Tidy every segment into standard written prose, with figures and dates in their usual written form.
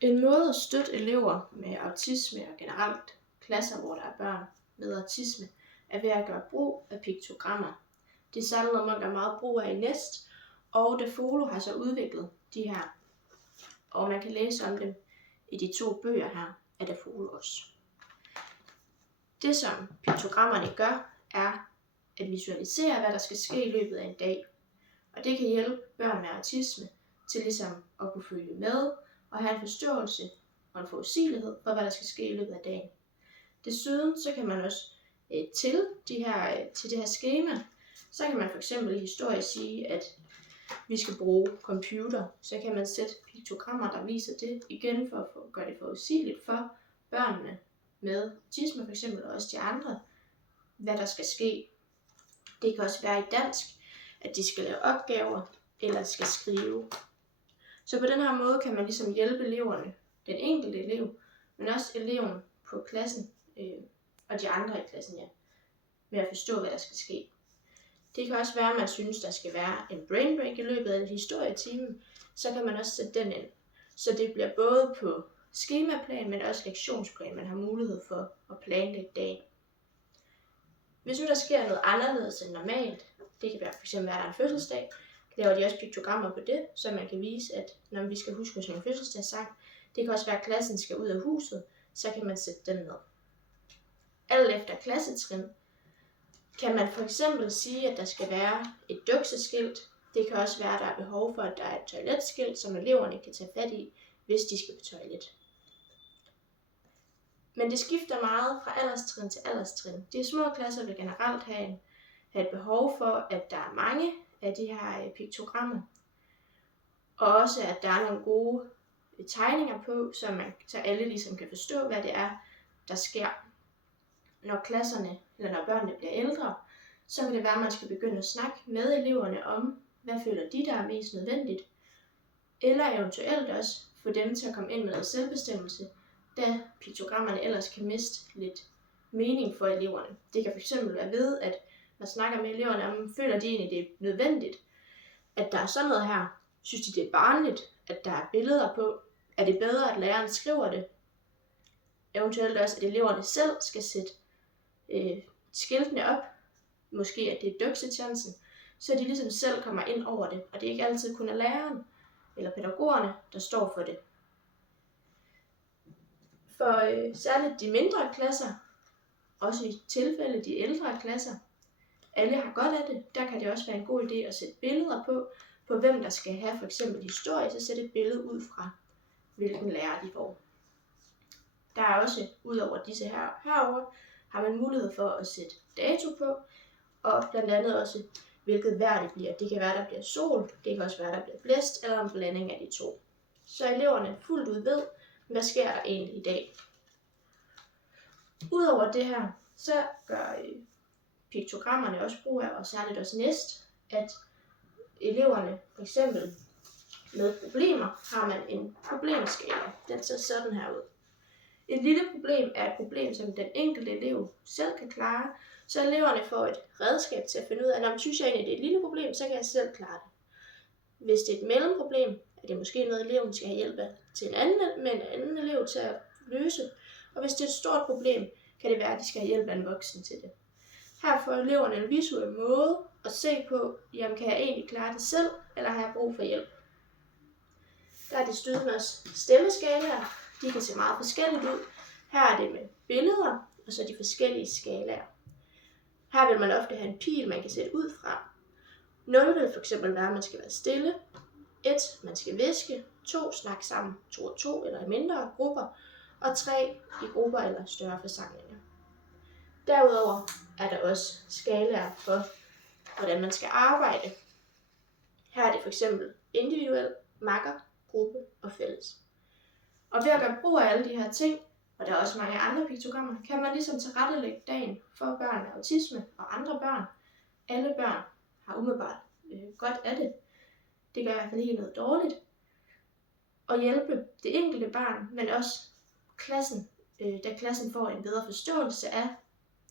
En måde at støtte elever med autisme og generelt klasser, hvor der er børn med autisme, er ved at gøre brug af piktogrammer. Det er særligt noget, man gør meget brug af i NEST, og Dafolo har så udviklet de her, og man kan læse om dem i de 2 bøger her af Dafolo også. Det som piktogrammerne gør, er at visualisere, hvad der skal ske i løbet af en dag. Og det kan hjælpe børn med autisme til ligesom at kunne følge med og have en forståelse og en forudsigelighed for, hvad der skal ske i løbet af dagen. Desuden så kan man også til det her skema, så kan man for eksempel i historie sige, at vi skal bruge computer. Så kan man sætte piktogrammer, der viser det igen for at gøre det forudsigeligt for børnene med autisme for eksempel, og også de andre, hvad der skal ske. Det kan også være i dansk, at de skal lave opgaver eller skal skrive. Så på den her måde kan man ligesom hjælpe eleverne, den enkelte elev, men også eleven på klassen og de andre i klassen, med at forstå, hvad der skal ske. Det kan også være, at man synes, der skal være en brain break i løbet af historietimen, så kan man også sætte den ind. Så det bliver både på skemaplan, men også lektionsplan, man har mulighed for at planlægge dagen. Hvis nu der sker noget anderledes end normalt, det kan være for eksempel, at der er en fødselsdag, laver de også piktogrammer på det, så man kan vise, at når vi skal huske at synge en fødselsdagssang, det kan også være, at klassen skal ud af huset, så kan man sætte den ned. Alt efter klassetrin kan man for eksempel sige, at der skal være et dukseskilt. Det kan også være, at der er behov for, at der er et toiletskilt, som eleverne kan tage fat i, hvis de skal på toilet. Men det skifter meget fra alderstrin til alderstrin. De små klasser vil generelt have et behov for, at der er mange af de her piktogrammer, og også at der er nogle gode tegninger på, så alle ligesom kan forstå, hvad det er, der sker. Når klasserne, eller når børnene bliver ældre, så kan det være, at man skal begynde at snakke med eleverne om, hvad føler de, der er mest nødvendigt, eller eventuelt også få dem til at komme ind med noget selvbestemmelse, da piktogrammerne ellers kan miste lidt mening for eleverne. Det kan fx være ved, at man snakker med eleverne om, føler de egentlig, det er nødvendigt, at der er sådan noget her. Synes de, det er barnligt, at der er billeder på? Er det bedre, at læreren skriver det? Eventuelt også, at eleverne selv skal sætte skiltene op. Måske at det er duksechancen, så de ligesom selv kommer ind over det. Og det er ikke altid kun af læreren eller pædagogerne, der står for det. For særligt de mindre klasser, også i tilfælde de ældre klasser, alle har godt af det. Der kan det også være en god idé at sætte billeder på hvem der skal have for eksempel historie, så sætte et billede ud fra, hvilken lærer de får. Der er også, udover disse herover, har man mulighed for at sætte dato på, og blandt andet også, hvilket vejr det bliver. Det kan være, der bliver sol, det kan også være, der bliver blæst, eller en blanding af de 2. Så eleverne fuldt ud ved, hvad sker der egentlig i dag. Udover det her, så gør piktogrammerne også brug af, og særligt også NEST, at eleverne for eksempel med problemer har man en problemskala. Den ser sådan her ud. Et lille problem er et problem, som den enkelte elev selv kan klare, så eleverne får et redskab til at finde ud af, når man synes egentlig, det er et lille problem, så kan jeg selv klare det. Hvis det er et mellemproblem, er det måske noget, eleven skal have hjælp af til en anden elev til at løse. Og hvis det er et stort problem, kan det være, at de skal have hjælp af en voksen til det. Her får eleverne en visuel måde at se på, jamen kan jeg egentlig klare det selv, eller har jeg brug for hjælp? Der er desuden også stemmeskalaer. De kan se meget forskelligt ud. Her er det med billeder, og så de forskellige skalaer. Her vil man ofte have en pil, man kan sætte ud fra. 0 vil for eksempel være, at man skal være stille. 1, man skal hviske. 2, snakke sammen 2 og 2 eller i mindre grupper. Og 3, i grupper eller større forsamlinger. Derudover er der også skalaer for, hvordan man skal arbejde. Her er det for eksempel individuel, makker, gruppe og fælles. Og ved at gøre brug af alle de her ting, og der er også mange andre piktogrammer, kan man ligesom tilrettelægge dagen for børn med autisme og andre børn. Alle børn har umiddelbart godt af det. Det gør i hvert fald ikke noget dårligt. Og hjælpe det enkelte barn, men også klassen, da klassen får en bedre forståelse af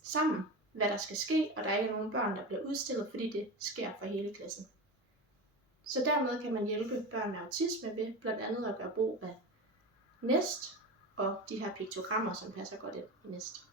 sammen, hvad der skal ske, og der er ikke nogen børn, der bliver udstillet, fordi det sker for hele klassen. Så dermed kan man hjælpe børn med autisme ved blandt andet at gøre brug af Nest og de her piktogrammer, som passer godt ind i Nest.